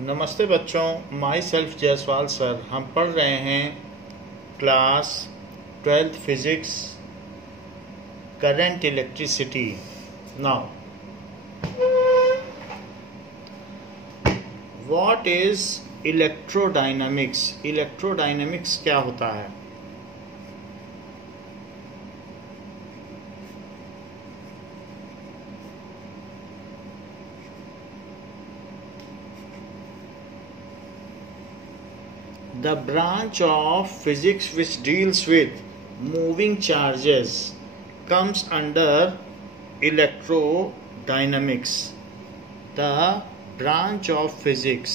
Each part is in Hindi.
नमस्ते बच्चों, माई सेल्फ जयसवाल सर। हम पढ़ रहे हैं class 12th physics, current electricity. Now what is electrodynamics? Electrodynamics क्या होता है? The branch of physics which deals with moving charges comes under electrodynamics. The branch of physics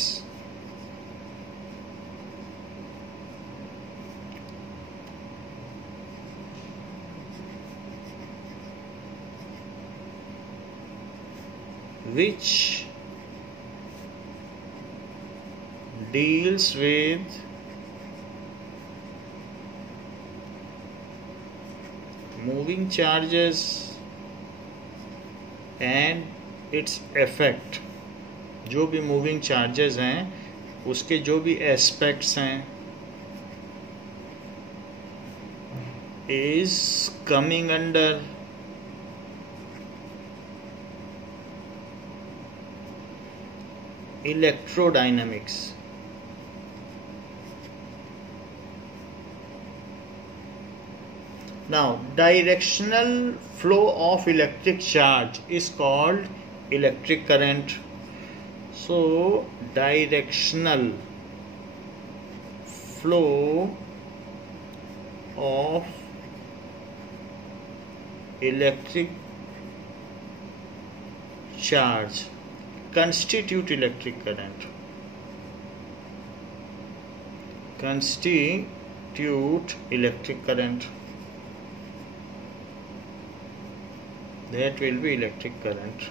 which deals with moving charges and its effect। जो भी मूविंग चार्जेस हैं उसके जो भी एस्पेक्ट्स हैं is coming under electrodynamics. Now, directional flow of electric charge is called electric current. So, directional flow of electric charge constitute electric current. Constitute electric current. That will be electric current.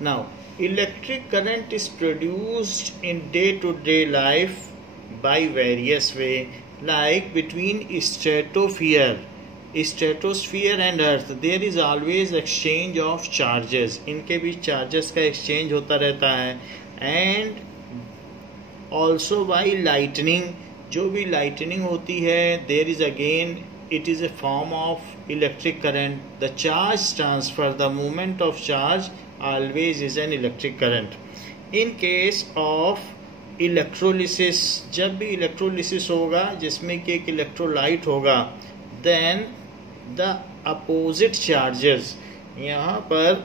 Now, electric current is produced in day-to-day life by various way, like between stratosphere and earth there is always exchange of charges। इनके बीच चार्जेस का एक्सचेंज होता रहता है। and also by lightning, जो भी lightning होती है there is again it is a form of electric current। The charge transfer, the movement of charge always is an electric current। In case of electrolysis, जब भी electrolysis होगा जिसमें कि एक electrolyte होगा, then the opposite charges, यहाँ पर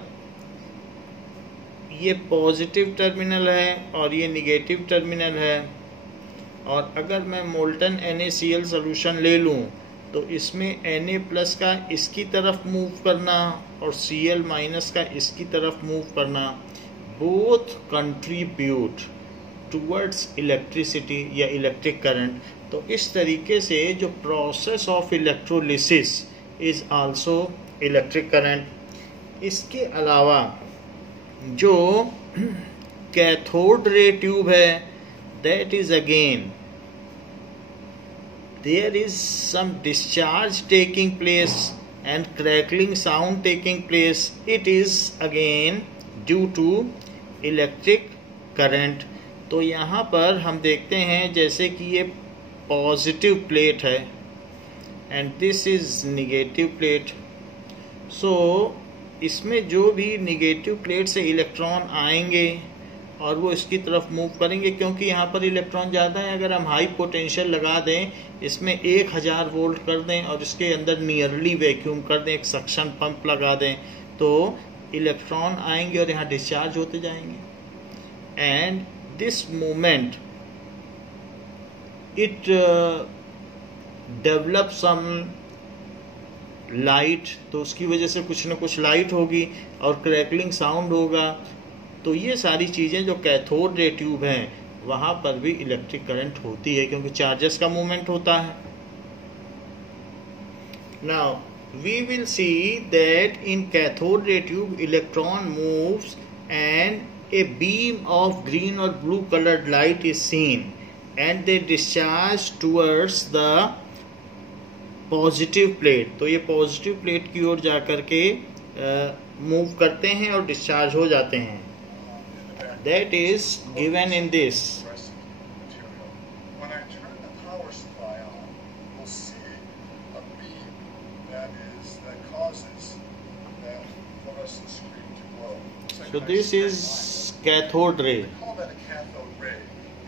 ये पॉजिटिव टर्मिनल है और ये निगेटिव टर्मिनल है। और अगर मैं मोल्टन NaCl सोल्यूशन ले लूँ तो इसमें Na+ का इसकी तरफ मूव करना और Cl- का इसकी तरफ मूव करना, बोथ कंट्रीब्यूट टुवर्ड्स इलेक्ट्रिसिटी या इलेक्ट्रिक करंट। तो इस तरीके से जो process of electrolysis is also electric current. इसके अलावा जो कैथोड रे ट्यूब है that is again there is some discharge taking place and crackling sound taking place. It is again due to electric current। तो यहाँ पर हम देखते हैं जैसे कि ये पॉजिटिव प्लेट है and this is negative plate. so इसमें जो भी नेगेटिव प्लेट से इलेक्ट्रॉन आएंगे और वो इसकी तरफ मूव करेंगे, क्योंकि यहाँ पर इलेक्ट्रॉन ज़्यादा है। अगर हम हाई पोटेंशियल लगा दें, इसमें 1000 वोल्ट कर दें और इसके अंदर नियरली वैक्यूम कर दें, एक सक्शन पंप लगा दें, तो इलेक्ट्रॉन आएंगे और यहाँ डिस्चार्ज होते जाएंगे। And this movement it develop some light, तो उसकी वजह से कुछ ना कुछ लाइट होगी और क्रैकलिंग साउंड होगा। तो ये सारी चीज़ें जो कैथोड रे ट्यूब हैं वहाँ पर भी इलेक्ट्रिक करंट होती है, क्योंकि चार्जेस का मूवमेंट होता है। Now we will see that in cathode ray tube electron moves and a beam of green और blue coloured light is seen and they discharge towards the positive plate. तो ये पॉजिटिव प्लेट की ओर जाकर के मूव करते हैं और डिस्चार्ज हो जाते हैं। that is given in this. When I turn the power supply on, we'll see a beam that causes that fluorescent screen to glow. So this is cathode ray. We call that a cathode ray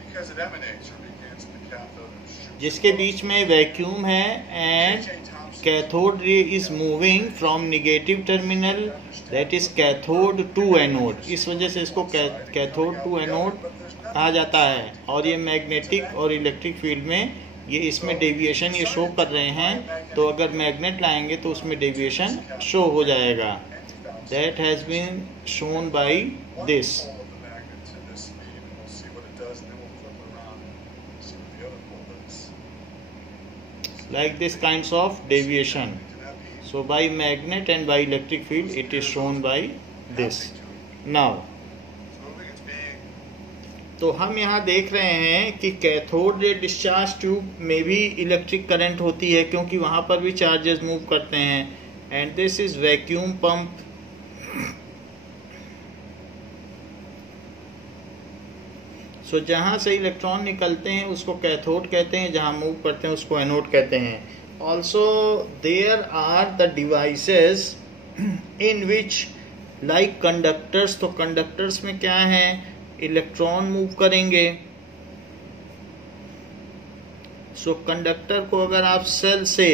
because it emanates or begins at the cathode and shoots. जिसके बीच में वैक्यूम है and cathode ray is moving from negative terminal, that is cathode to anode. इस वजह से इसको cathode to anode कहा जाता है. और ये मैग्नेटिक और इलेक्ट्रिक फील्ड में ये इसमें डेविएशन ये शो कर रहे हैं. तो अगर मैग्नेट लाएंगे तो उसमें डेविएशन शो हो जाएगा. That has been shown by this. Like this kinds of deviation. So by magnet and by electric field it is shown by this. Now तो हम यहाँ देख रहे हैं कि कैथोड रे डिस्चार्ज ट्यूब में भी इलेक्ट्रिक करंट होती है क्योंकि वहाँ पर भी चार्जेस मूव करते हैं. And this is vacuum pump. So जहाँ से इलेक्ट्रॉन निकलते हैं उसको कैथोड कहते हैं, जहाँ मूव करते हैं उसको एनोड कहते हैं. Also there are the devices in which like conductors. तो कंडक्टर्स में क्या है, इलेक्ट्रॉन मूव करेंगे. सो कंडक्टर को अगर आप सेल से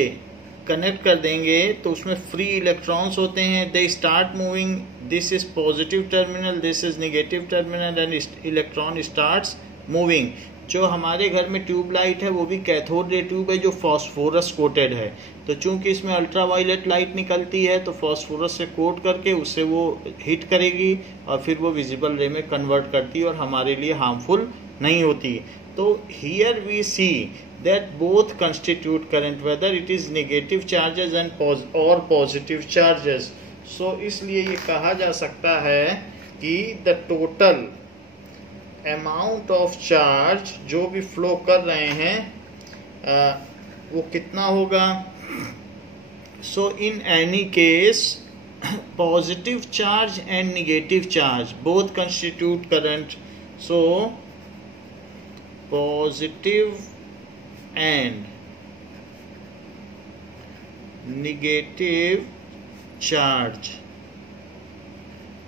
कनेक्ट कर देंगे तो उसमें फ्री इलेक्ट्रॉन्स होते हैं. They start moving. This is positive terminal, this is negative terminal and electron starts moving. जो हमारे घर में ट्यूबलाइट है वो भी कैथोड रे ट्यूब है जो फॉस्फोरस कोटेड है. तो चूंकि इसमें अल्ट्रावायलेट लाइट निकलती है तो फॉस्फोरस से कोट करके उससे वो हिट करेगी और फिर वो विजिबल रे में कन्वर्ट करती है और हमारे लिए हार्मफुल नहीं होती. तो here we see that both constitute current whether it is negative charges and or positive charges. So इसलिए ये कहा जा सकता है कि the total amount of charge जो भी फ्लो कर रहे हैं वो कितना होगा. So in any case positive charge and negative charge both constitute current. So positive and negative charge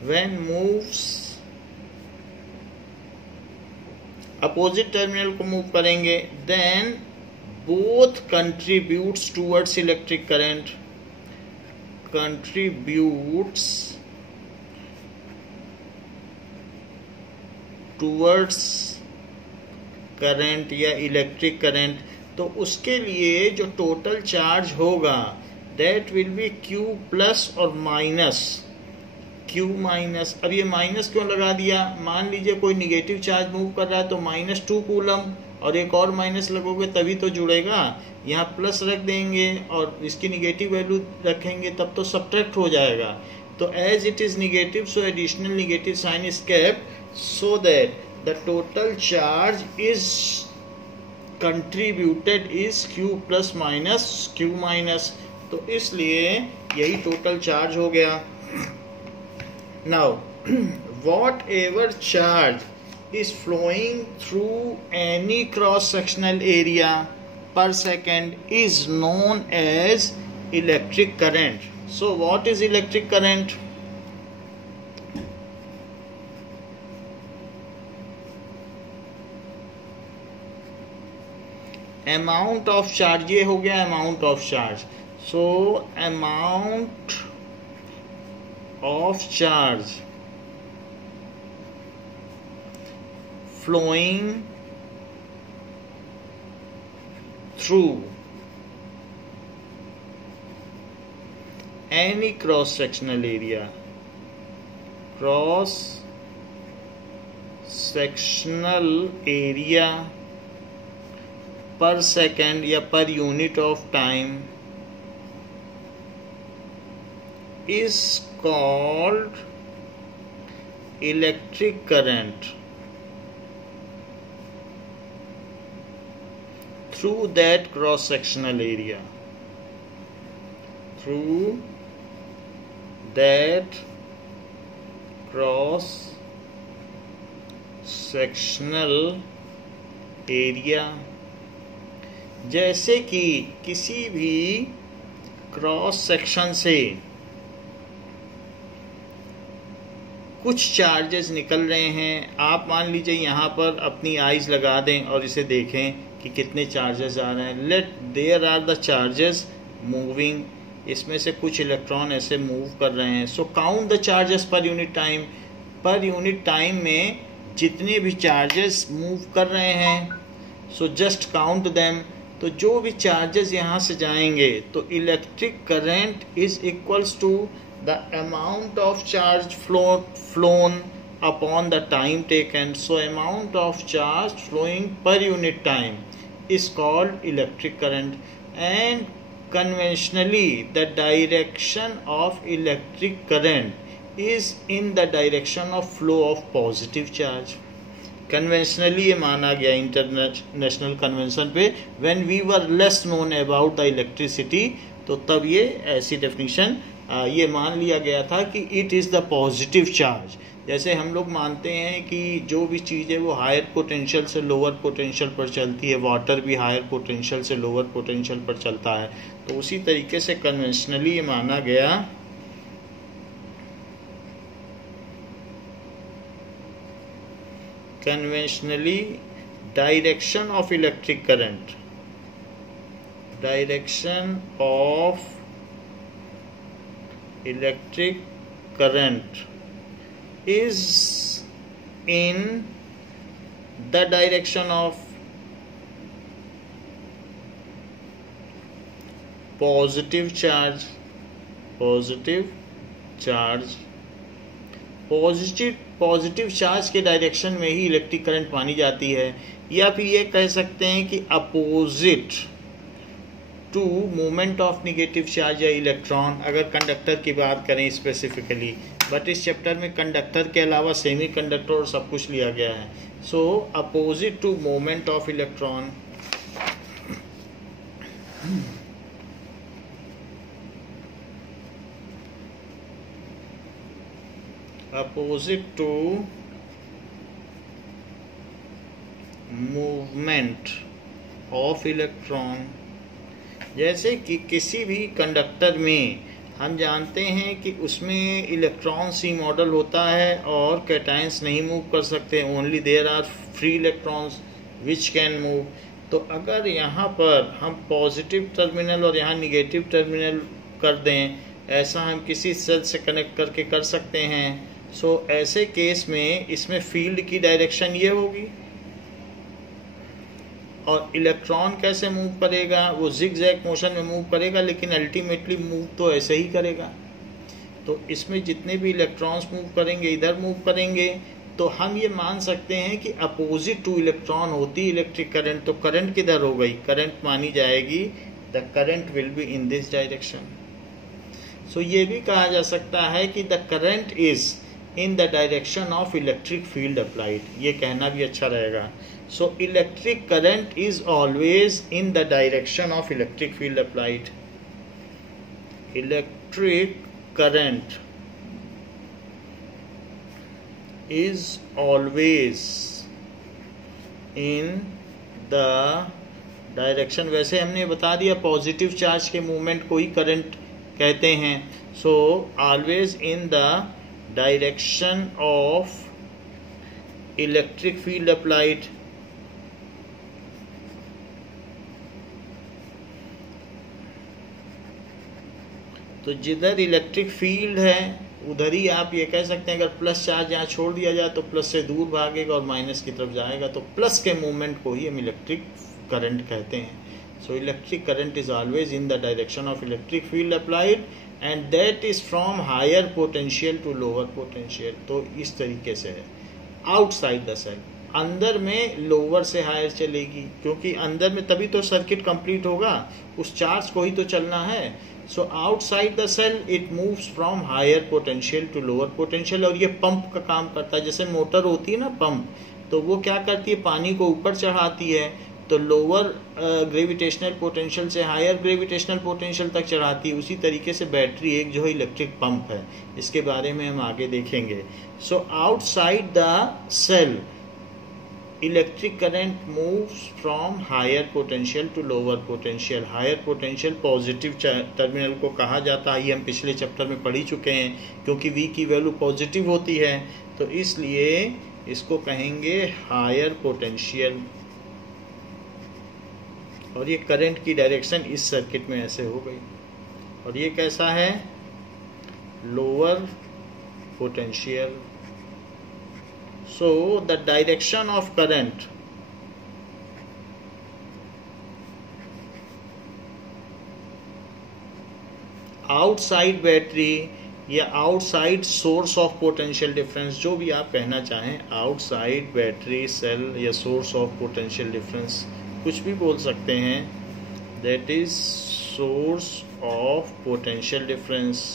when moves opposite terminal को मूव करेंगे then both contributes towards electric current. Contributes towards current या इलेक्ट्रिक करंट. तो उसके लिए जो टोटल चार्ज होगा that will B Q plus और माइनस Q माइनस. अब ये माइनस क्यों लगा दिया, मान लीजिए कोई निगेटिव चार्ज मूव कर रहा है तो -2 कूलम और एक और माइनस लगोगे तभी तो जुड़ेगा. यहाँ प्लस रख देंगे और इसकी निगेटिव वैल्यू रखेंगे तब तो सब्ट्रैक्ट हो जाएगा. तो as it is negative so additional negative sign is kept so that the total charge is contributed is Q plus minus Q minus. तो इसलिए यही टोटल चार्ज हो गया. Now whatever charge is flowing through any cross sectional area per second is known as electric current. So what is electric current? Amount of charge, ये हो गया amount of charge. So amount of charge flowing through any cross sectional area. Cross sectional area per second या per unit of time is called electric current through that cross sectional area. Through that cross sectional area, जैसे कि किसी भी क्रॉस सेक्शन से कुछ चार्जेस निकल रहे हैं। आप मान लीजिए यहाँ पर अपनी आईज लगा दें और इसे देखें कि कितने चार्जेस आ रहे हैं। Let there are the charges moving, इसमें से कुछ इलेक्ट्रॉन ऐसे मूव कर रहे हैं। So count the charges per unit time, per unit time में जितने भी चार्जेस मूव कर रहे हैं, सो जस्ट काउंट देम। तो जो भी चार्जेस यहाँ से जाएंगे तो electric current is equals to the amount of charge flown upon the time taken. So amount of charge flowing per unit time is called electric current. And conventionally the direction of electric current is in the direction of flow of positive charge. Conventionally ये माना गया इंटरनेशनल कन्वेंशन पे, when we were less known about the electricity, तो तब ये ऐसी डेफिनेशन ये मान लिया गया था कि it is the positive charge. जैसे हम लोग मानते हैं कि जो भी चीज़ है वो हायर पोटेंशियल से लोअर पोटेंशियल पर चलती है, वाटर भी हायर पोटेंशियल से लोअर पोटेंशियल पर चलता है, तो उसी तरीके से कन्वेंशनली ये माना गया conventionally direction of electric current, direction of electric current is in the direction of positive charge, positive charge के डायरेक्शन में ही इलेक्ट्रिक करंट मानी जाती है। या फिर ये कह सकते हैं कि opposite to movement of negative charge या इलेक्ट्रॉन, अगर कंडक्टर की बात करें स्पेसिफिकली, बट इस चैप्टर में कंडक्टर के अलावा सेमी कंडक्टर और सब कुछ लिया गया है। So opposite to movement of electron, opposite to movement of electron, जैसे कि किसी भी कंडक्टर में हम जानते हैं कि उसमें इलेक्ट्रॉन सी मॉडल होता है और कैटायंस नहीं मूव कर सकते, only there are free electrons which can move. तो अगर यहाँ पर हम पॉजिटिव टर्मिनल और यहाँ निगेटिव टर्मिनल कर दें, ऐसा हम किसी सेल से कनेक्ट करके कर सकते हैं। सो ऐसे केस में इसमें फील्ड की डायरेक्शन ये होगी और इलेक्ट्रॉन कैसे मूव करेगा, वो जिग-जैग मोशन में मूव करेगा, लेकिन अल्टीमेटली मूव तो ऐसे ही करेगा। तो इसमें जितने भी इलेक्ट्रॉन्स मूव करेंगे इधर मूव करेंगे, तो हम ये मान सकते हैं कि अपोजिट टू इलेक्ट्रॉन होती इलेक्ट्रिक करंट। तो करंट किधर हो गई, करंट मानी जाएगी the current will be in this direction. So ये भी कहा जा सकता है कि the current is in the direction of electric field applied, ये कहना भी अच्छा रहेगा। So electric current is always in the direction of electric field applied. Electric current is always in the direction, वैसे हमने बता दिया पॉजिटिव चार्ज के मूवमेंट को ही करंट कहते हैं। So always in the direction of electric field applied. तो जिधर इलेक्ट्रिक फील्ड है उधर ही आप ये कह सकते हैं, अगर प्लस चार्ज यहाँ छोड़ दिया जाए तो प्लस से दूर भागेगा और माइनस की तरफ जाएगा, तो प्लस के मूवमेंट को ही हम इलेक्ट्रिक करंट कहते हैं। So electric current is always in the direction of electric field applied and that is from higher potential to lower potential। तो इस तरीके से है। Outside the cell, अंदर में लोअर से हायर चलेगी, क्योंकि अंदर में तभी तो सर्किट कंप्लीट होगा, उस चार्ज को ही तो चलना है। So outside the cell it moves from higher potential to lower potential, और ये पंप का काम करता है। जैसे मोटर होती है ना पंप, तो वो क्या करती है, पानी को ऊपर चढ़ाती है, तो लोअर ग्रेविटेशनल पोटेंशियल से हायर ग्रेविटेशनल पोटेंशियल तक चढ़ाती है। उसी तरीके से बैटरी एक जो है इलेक्ट्रिक पंप है, इसके बारे में हम आगे देखेंगे। So outside the cell electric current moves from higher potential to lower potential. Higher potential positive terminal को कहा जाता है, ये हम पिछले चैप्टर में पढ़ ही चुके हैं, क्योंकि V की वैल्यू पॉजिटिव होती है, तो इसलिए इसको कहेंगे हायर पोटेंशियल। और ये करंट की डायरेक्शन इस सर्किट में ऐसे हो गई। और ये कैसा है? Lower potential. So the direction of current outside battery या outside source of potential difference, जो भी आप कहना चाहें, outside battery cell या source of potential difference, कुछ भी बोल सकते हैं, that is source of potential difference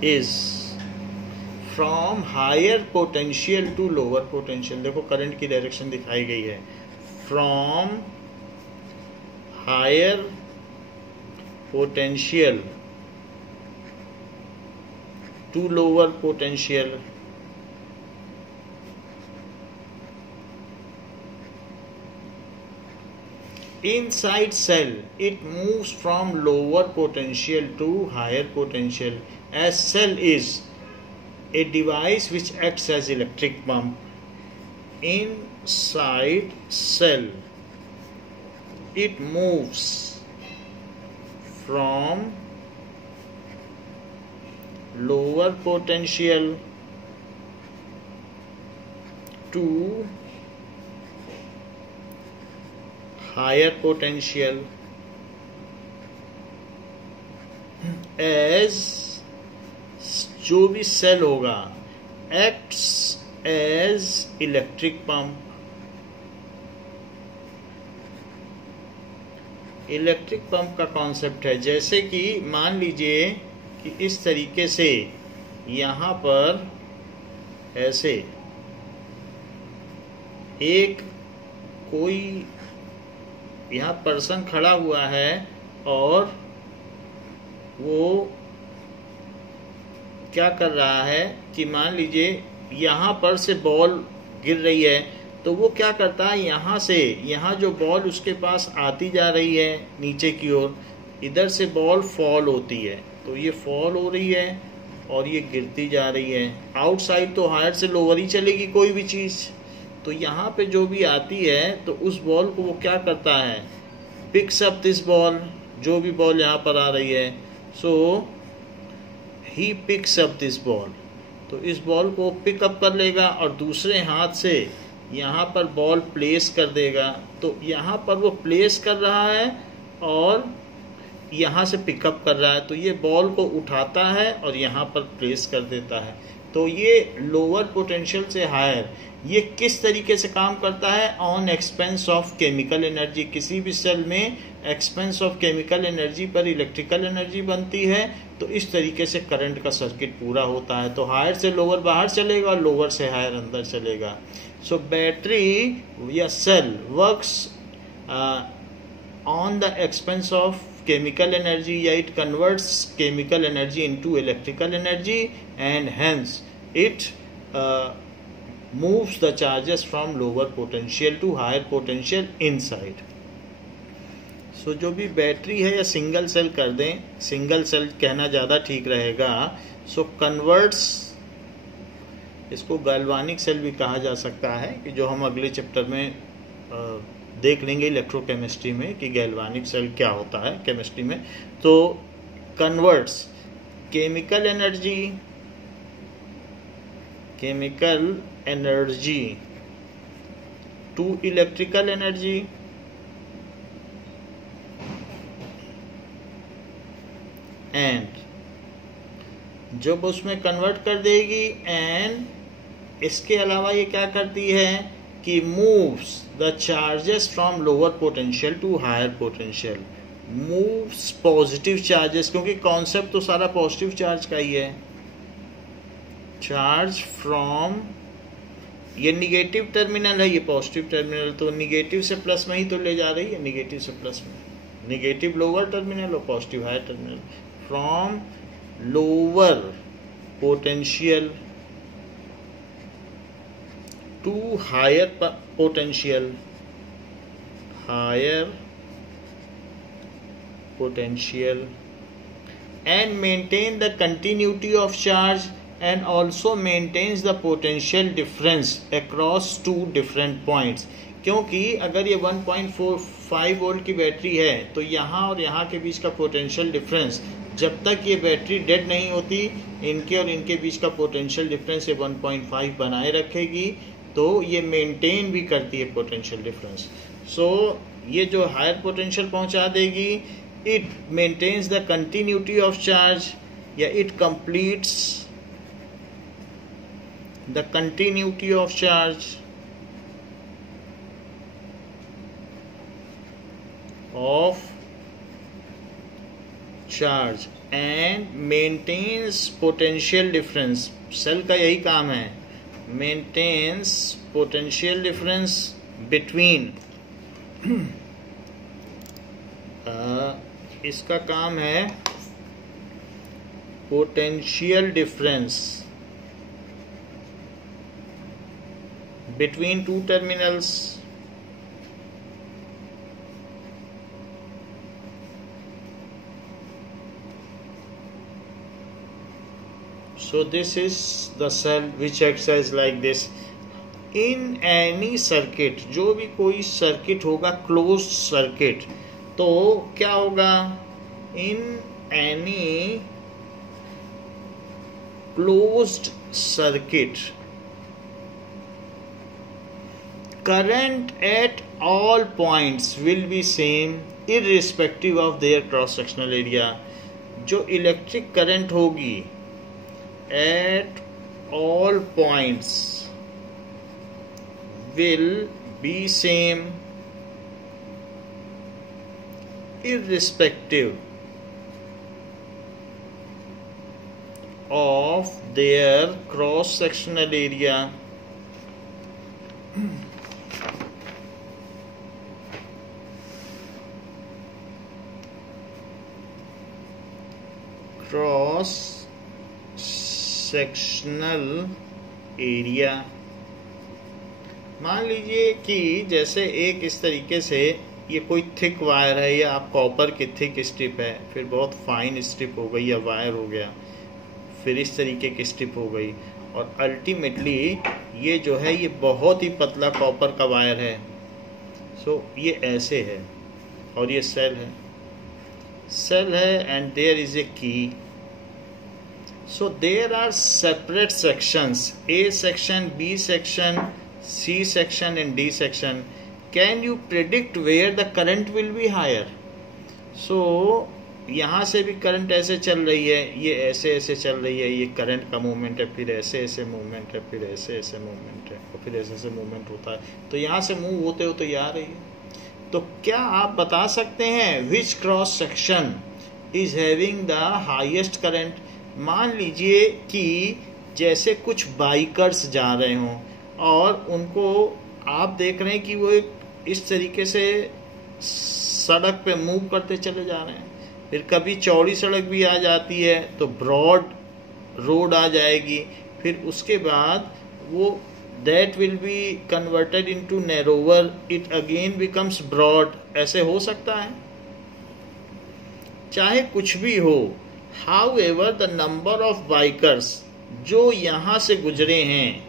is from higher potential to lower potential। देखो करंट की डायरेक्शन दिखाई गई है, from higher potential to lower potential। Inside cell it moves from lower potential to higher potential, as cell is a device which acts as electric pump। Inside cell it moves from lower potential to higher potential as जो भी सेल होगा acts as electric pump. Electric pump का कॉन्सेप्ट है, जैसे कि मान लीजिए कि इस तरीके से यहाँ पर ऐसे एक कोई यहाँ पर्सन खड़ा हुआ है और वो क्या कर रहा है कि मान लीजिए यहाँ पर से बॉल गिर रही है, तो वो क्या करता है, यहाँ से यहाँ जो बॉल उसके पास आती जा रही है नीचे की ओर, इधर से बॉल फॉल होती है, तो ये फॉल हो रही है और ये गिरती जा रही है। आउटसाइड तो हायर से लोअर ही चलेगी कोई भी चीज़, तो यहाँ पे जो भी आती है तो उस बॉल को वो क्या करता है, पिक्स अप दिस बॉल, जो भी बॉल यहाँ पर आ रही है, so he picks up this ball, तो इस बॉल को पिकअप कर लेगा और दूसरे हाथ से यहाँ पर बॉल प्लेस कर देगा। तो यहाँ पर वो प्लेस कर रहा है और यहाँ से पिकअप कर रहा है, तो ये बॉल को उठाता है और यहाँ पर प्लेस कर देता है। तो ये लोअर पोटेंशियल से हायर, ये किस तरीके से काम करता है, on expense of chemical energy. किसी भी सेल में एक्सपेंस ऑफ केमिकल एनर्जी पर इलेक्ट्रिकल एनर्जी बनती है, तो इस तरीके से करंट का सर्किट पूरा होता है। तो हायर से लोअर बाहर चलेगा और लोअर से हायर अंदर चलेगा। सो बैटरी या cell works on the expense of chemical energy, या it converts chemical energy into electrical energy, and hence it moves the charges from lower potential to higher potential inside। सो जो भी बैटरी है या सिंगल सेल कर दें, सिंगल सेल कहना ज़्यादा ठीक रहेगा। सो कन्वर्ट्स, इसको गैल्वानिक सेल भी कहा जा सकता है, कि जो हम अगले चैप्टर में देख लेंगे इलेक्ट्रोकेमिस्ट्री में कि गैल्वानिक सेल क्या होता है केमिस्ट्री में। तो converts chemical energy to electrical energy, and जब उसमें कन्वर्ट कर देगी, एंड इसके अलावा ये क्या करती है कि moves the charges from lower potential to higher potential, moves positive charges, क्योंकि कॉन्सेप्ट तो सारा पॉजिटिव चार्ज का ही है। चार्ज फ्रॉम, ये निगेटिव टर्मिनल है, ये पॉजिटिव टर्मिनल, तो निगेटिव से प्लस में ही तो ले जा रही है, निगेटिव से प्लस में, निगेटिव लोअर टर्मिनल और positive higher terminal. From lower potential to higher potential, and maintain the continuity of charge and also maintains the potential difference across two different points. क्योंकि अगर ये 1.45 वोल्ट की बैटरी है तो यहाँ और यहाँ के बीच का पोटेंशियल डिफरेंस, जब तक ये बैटरी डेड नहीं होती, इनके और इनके बीच का पोटेंशियल डिफरेंस ये 1.5 बनाए रखेगी, तो ये मेंटेन भी करती है पोटेंशियल डिफरेंस. सो ये जो हायर पोटेंशियल पहुंचा देगी, it maintains the continuity of charge, या it completes the continuity of charge and maintains potential difference. Cell का यही काम है, मेंटेन्स पोटेंशियल डिफरेंस बिटवीन इसका काम है potential difference between two terminals. So this is the cell which acts as like this. In any circuit, जो भी कोई सर्किट होगा closed circuit, तो क्या होगा? In any closed circuit, current at all points will be same irrespective of their cross sectional area. जो इलेक्ट्रिक करंट होगी at all points will be same irrespective of their cross sectional area. Cross sectional area. मान लीजिए कि जैसे एक इस तरीके से ये कोई थिक वायर है, या आप कॉपर की थिक स्ट्रिप है, फिर बहुत फाइन स्ट्रिप हो गई या वायर हो गया, फिर इस तरीके की स्ट्रिप हो गई, और अल्टीमेटली ये जो है ये बहुत ही पतला कॉपर का वायर है. सो ये ऐसे है और ये सेल है एंड देयर इज ए की. So there are separate sections, A section, B section, C section and D section. Can you predict where the current will be higher? So यहाँ से भी करंट ऐसे चल रही है, ये ऐसे चल रही है, ये करंट का मूवमेंट है, फिर ऐसे मूवमेंट है, फिर ऐसे मूवमेंट है, और फिर ऐसे मूवमेंट होता है, तो यहाँ से मूव होते होते ये आ रही है. तो क्या आप बता सकते हैं विच cross section is having the highest current? मान लीजिए कि जैसे कुछ बाइकर्स जा रहे हों और उनको आप देख रहे हैं कि वो इस तरीके से सड़क पे मूव करते चले जा रहे हैं, फिर कभी चौड़ी सड़क भी आ जाती है तो ब्रॉड रोड आ जाएगी, फिर उसके बाद वो that will be converted into narrower, it again becomes broad. ऐसे हो सकता है, चाहे कुछ भी हो. However, the number of bikers जो यहाँ से गुजरे हैं,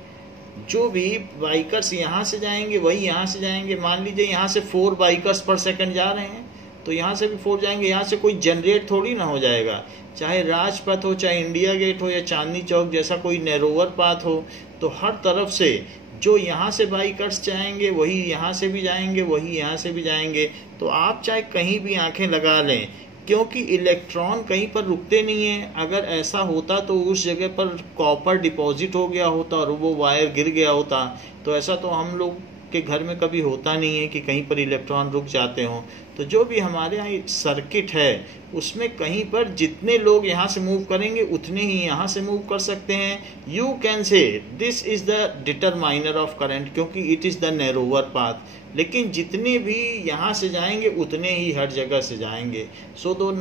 जो भी बाइकर्स यहाँ से जाएंगे वही यहाँ से जाएंगे. मान लीजिए यहाँ से 4 बाइकर्स पर सेकंड जा रहे हैं, तो यहाँ से भी 4 जाएंगे. यहाँ से कोई जनरेट थोड़ी ना हो जाएगा, चाहे राजपथ हो, चाहे इंडिया गेट हो, या चांदनी चौक जैसा कोई नैरोवर पाथ हो, तो हर तरफ से जो यहाँ से बाइकर्स जाएंगे वही यहाँ से भी जाएंगे, वही यहाँ से भी जाएंगे. तो आप चाहे कहीं भी आंखें लगा लें, क्योंकि इलेक्ट्रॉन कहीं पर रुकते नहीं है. अगर ऐसा होता तो उस जगह पर कॉपर डिपॉजिट हो गया होता और वो वायर गिर गया होता. तो ऐसा तो हम लोग के घर में कभी होता नहीं है कि कहीं पर इलेक्ट्रॉन रुक जाते हों। तो जो भी हमारे यहाँ सर्किट है उसमें कहीं पर जितने लोग यहाँ से मूव करेंगे उतने ही यहाँ से मूव कर सकते हैं। You can say this is the determiner of current, क्योंकि it is the narrower path. लेकिन जितने भी यहाँ से जाएंगे उतने ही हर जगह से जाएंगे। So the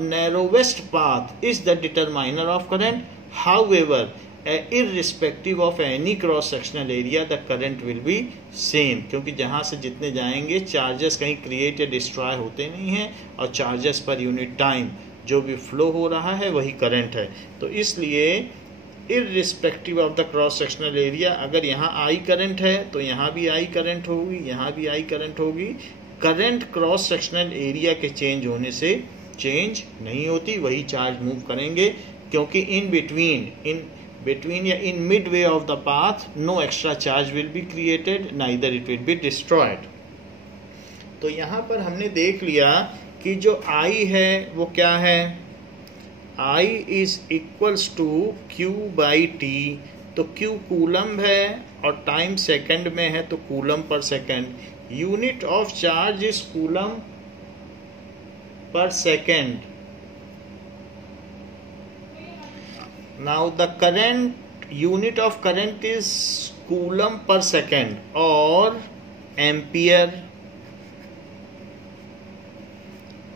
narrowest path is the determiner of current. However irrespective of any cross sectional area the current will be same, क्योंकि जहाँ से जितने जाएंगे चार्जेस कहीं क्रिएट या डिस्ट्रॉय होते नहीं हैं, और चार्जेस पर यूनिट टाइम जो भी फ्लो हो रहा है वही करंट है। तो इसलिए irrespective of the cross sectional area, अगर यहाँ आई करंट है तो यहाँ भी आई करंट होगी, यहाँ भी आई करंट होगी। करंट क्रॉस सेक्शनल एरिया के चेंज होने से चेंज नहीं होती, वही चार्ज मूव करेंगे, क्योंकि between या in midway of the path no extra charge will be created, neither it will be destroyed। तो यहाँ पर हमने देख लिया कि जो I है वो क्या है, I is equals to Q by T। तो Q कूलम है और टाइम सेकंड में है तो coulomb per second. Unit of charge is coulomb per second. Now the current unit of current is coulomb per second और एम्पियर,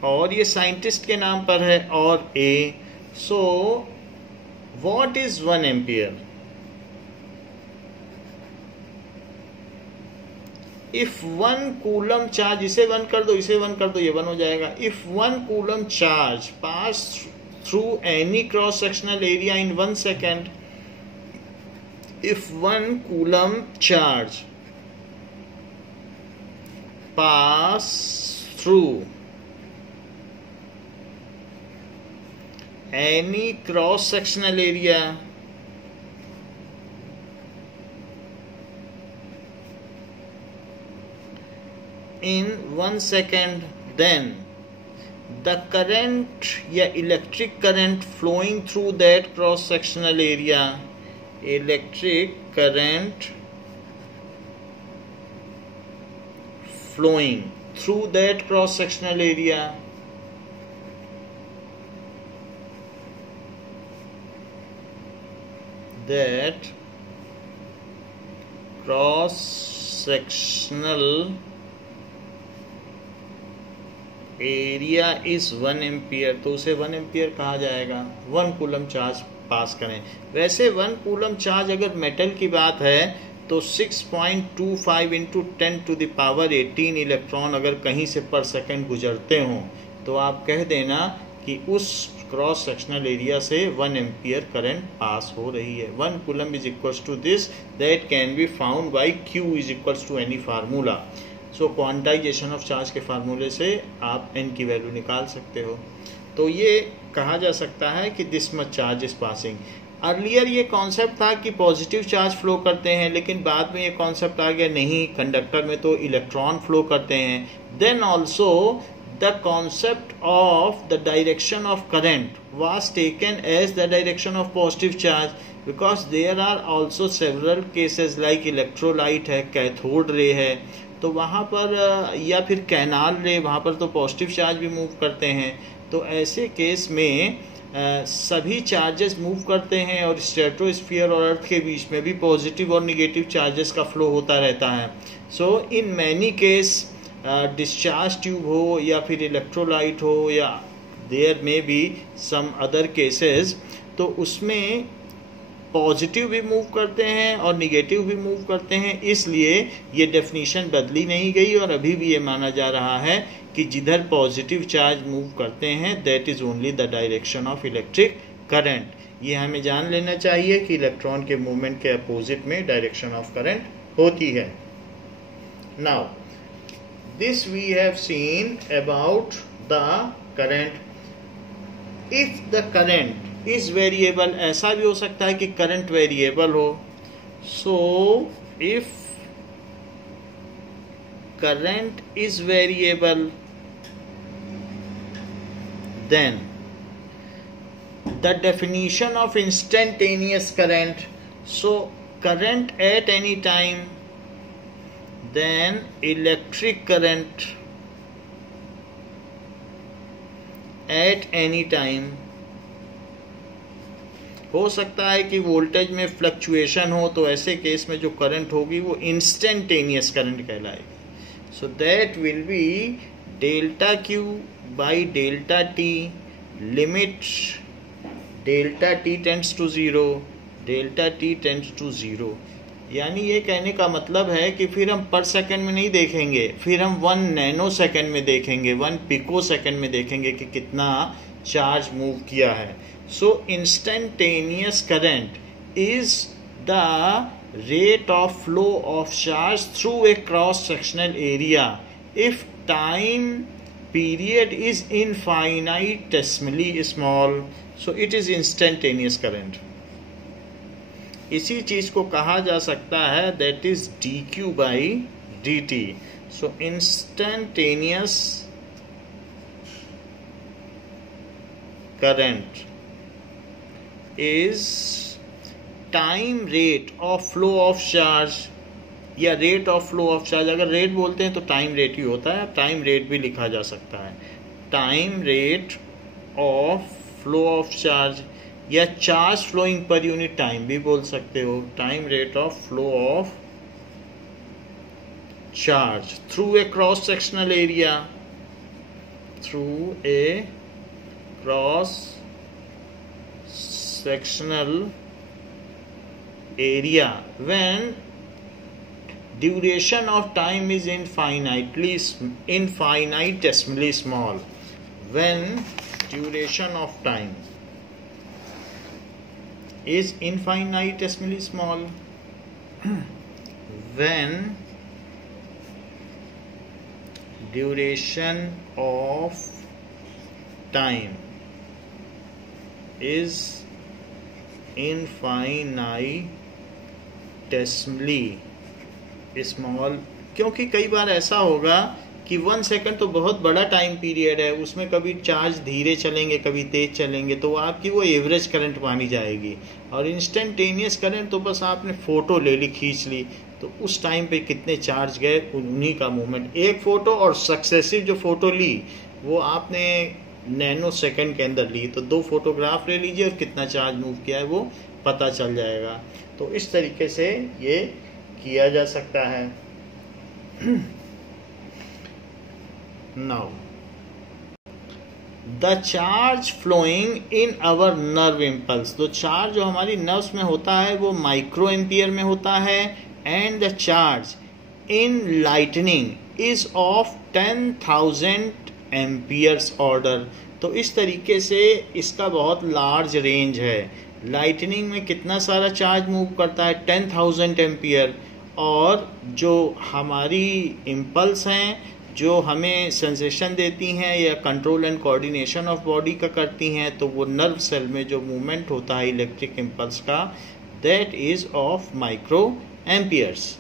और ये साइंटिस्ट के नाम पर है, और A. So what is 1 ampere? If 1 coulomb charge, इसे 1 कर दो, इसे 1 कर दो, ये 1 हो जाएगा। If 1 coulomb charge pass through any cross sectional area in 1 second, if 1 coulomb charge pass through any cross sectional area in 1 second, then the current या electric current flowing through that cross sectional area, electric current flowing through that cross sectional area that cross sectional area is 1 ampere, तो उसे 1 एम्पियर कहा जाएगा। 1 कूलम चार्ज पास करें। वैसे 1 कूलम चार्ज अगर मेटल की बात है तो 6.25 into 10 to the power 18 electron अगर कहीं से पर सेकंड गुजरते हों तो आप कह देना कि उस क्रॉस सेक्शनल एरिया से 1 एम्पियर करंट पास हो रही है। 1 coulomb is equals to this, that can be found by Q is equals to any formula. So quantization of charge के फार्मूले से आप n की वैल्यू निकाल सकते हो। तो ये कहा जा सकता है कि this much charge is passing. Earlier ये कॉन्सेप्ट था कि पॉजिटिव चार्ज फ्लो करते हैं, लेकिन बाद में ये कॉन्सेप्ट आ गया नहीं, कंडक्टर में तो इलेक्ट्रॉन फ्लो करते हैं। Then also the concept of the direction of current was taken as the direction of positive charge, because there are also several cases like electrolyte है, कैथोड रे है, तो वहाँ पर या फिर कैनाल रे, वहाँ पर तो पॉजिटिव चार्ज भी मूव करते हैं। तो ऐसे केस में सभी चार्जेस मूव करते हैं और स्ट्रेटोस्फीयर और अर्थ के बीच में भी पॉजिटिव और निगेटिव चार्जेस का फ्लो होता रहता है। So in many case discharge tube हो या फिर इलेक्ट्रोलाइट हो या देयर में बी सम अदर केसेस, तो उसमें पॉजिटिव भी मूव करते हैं और निगेटिव भी मूव करते हैं। इसलिए ये डेफिनेशन बदली नहीं गई और अभी भी ये माना जा रहा है कि जिधर पॉजिटिव चार्ज मूव करते हैं that is only the direction of electric current. ये हमें जान लेना चाहिए कि इलेक्ट्रॉन के मूवमेंट के अपोजिट में डायरेक्शन ऑफ करंट होती है। Now this we have seen about the current. If the current is variable, ऐसा भी हो सकता है कि करंट वेरिएबल हो। So if current is variable then the definition of instantaneous current, so current at any time then electric current at any time. हो सकता है कि वोल्टेज में फ्लक्चुएशन हो, तो ऐसे केस में जो करंट होगी वो इंस्टेंटेनियस करंट कहलाएगी. So that will be delta Q by delta T, limit delta T tends to 0, delta T tends to 0. यानी ये कहने का मतलब है कि फिर हम पर सेकंड में नहीं देखेंगे, फिर हम 1 नैनो सेकंड में देखेंगे, 1 पिको सेकंड में देखेंगे कि कितना चार्ज मूव किया है. So instantaneous current is the rate of flow of charge through a cross-sectional area if time period is infinitesimally small. So it is instantaneous current. इसी चीज को कहा जा सकता है that is dq by dt. So instantaneous current is time rate of flow of charge या rate of flow of charge. अगर रेट बोलते हैं तो टाइम रेट ही होता है, टाइम रेट भी लिखा जा सकता है. Time rate of flow of charge या charge flowing per unit time भी बोल सकते हो. Time rate of flow of charge through a cross sectional area, through a cross sectional area when duration of time is infinitesimally small. When duration of time is infinitesimally small, when duration of time is infinitesimally small. क्योंकि कई बार ऐसा होगा कि 1 सेकंड तो बहुत बड़ा टाइम पीरियड है, उसमें कभी चार्ज धीरे चलेंगे कभी तेज चलेंगे, तो आपकी वो एवरेज करंट मानी जाएगी. और इंस्टेंटेनियस करंट तो बस आपने फोटो ले ली, खींच ली, तो उस टाइम पे कितने चार्ज गए उन्हीं का मूवमेंट. एक फोटो और सक्सेसिव जो फोटो ली वो आपने नैनो सेकंड के अंदर ली, तो 2 फोटोग्राफ ले लीजिए और कितना चार्ज मूव किया है वो पता चल जाएगा. तो इस तरीके से ये किया जा सकता है. Now the charge flowing in our nerve impulse. तो चार्ज जो हमारी नर्व्स में होता है वो माइक्रो एम्पियर में होता है. And the charge in lightning is of 10,000 amperes order. तो इस तरीके से इसका बहुत लार्ज रेंज है. लाइटनिंग में कितना सारा चार्ज मूव करता है, 10,000 एम्पियर. और जो हमारी इम्पल्स हैं जो हमें सेंसेशन देती हैं या control and coordination of body का करती हैं, तो वो नर्व सेल में जो मूवमेंट होता है इलेक्ट्रिक इम्पल्स का, that is of micro amperes.